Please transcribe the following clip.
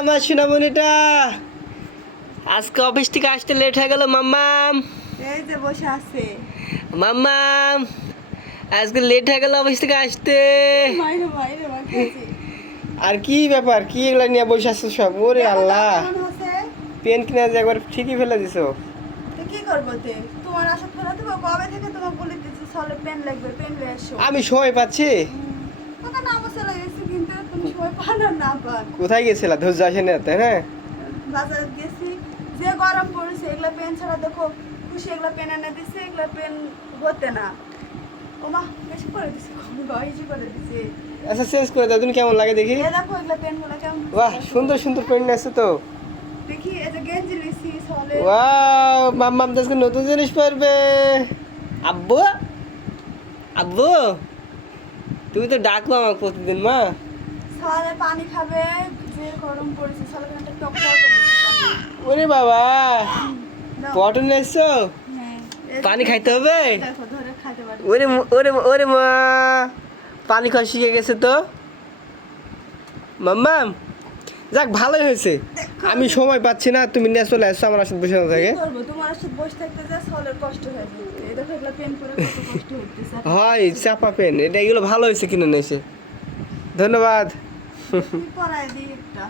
আমার সোনামণিটা আজকে অফিস থেকে আসতে লেট হয়ে গেল। মাম্মাম এই যে বসে আছে মাম্মাম আজকে লেট হয়ে গেল অফিস থেকে আসতে। মাইরে মাইরে মাখাইছে আর কি ব্যাপার, কি এগুলা নিয়ে বসে আছো সব? ওরে আল্লাহ, কেমন হচ্ছে পেন কিনে যে একবার ঠিকই ফেলে দিছো। তো কি করবো তে তোমার আশা ফেলা দেবো কবে থেকে তোমার বলে দিচ্ছি চলে পেন লাগবে পেন নিয়ে এসো আমি সময় পাচ্ছি? তোকে নামও চলে গেছে কিন্তু তুমি সময় পান আর না পান কোথায় গেছিলা? ধৈর্য আসে না তাই না? বাজার গেছি যে গরম পড়েছে এগুলা পেন ছাড়া দেখো খুশি এগুলা পেন এনে দিছে এগুলা পেন হতে না ওমা বেশি করে দিছে বেশি করে দিছে আচ্ছা চেঞ্জ করে দাও, তুমি কেমন লাগে দেখি। এ দেখো এগুলা পেন গুলা কেমন বাহ, সুন্দর সুন্দর পেন আছে তো। দেখি এই যে গেঞ্জি লিছি চলে ওয়াও, মাম্মাম তো আজকে নতুন জিনিস পরবে। আব্বু আব্বু, তুমি তো ডাকো আমাকে প্রতিদিন মা। সকালে পানি খাবে যে গরম পড়েছে সকালে একটা টক টক করে পানি ওরে বাবা, দাও। পটল এসছো, হ্যাঁ, এই পানি খাইতে হবে। দেখো ধরে খাইতে পারি ওরে ওরে ওরে মা, পানি খাওয়া শিখে গেছে তো মাম্মাম। যাক ভালোই হয়েছে, আমি সময় পাচ্ছি না, তুমি নিয়ে চলে আসছো আমার সাথে বসে না থাকে। কি করবো তোমার সাথে বসে থাকতে যা সলের কষ্ট হয়ে যাচ্ছে এই দেখো এগুলা পেন করে কত কষ্ট হচ্ছে হয় চাপা পেন, এটা এগুলো ভালো হয়েছে কিনে নিয়েছে, ধন্যবাদ। পরাই দিই একটা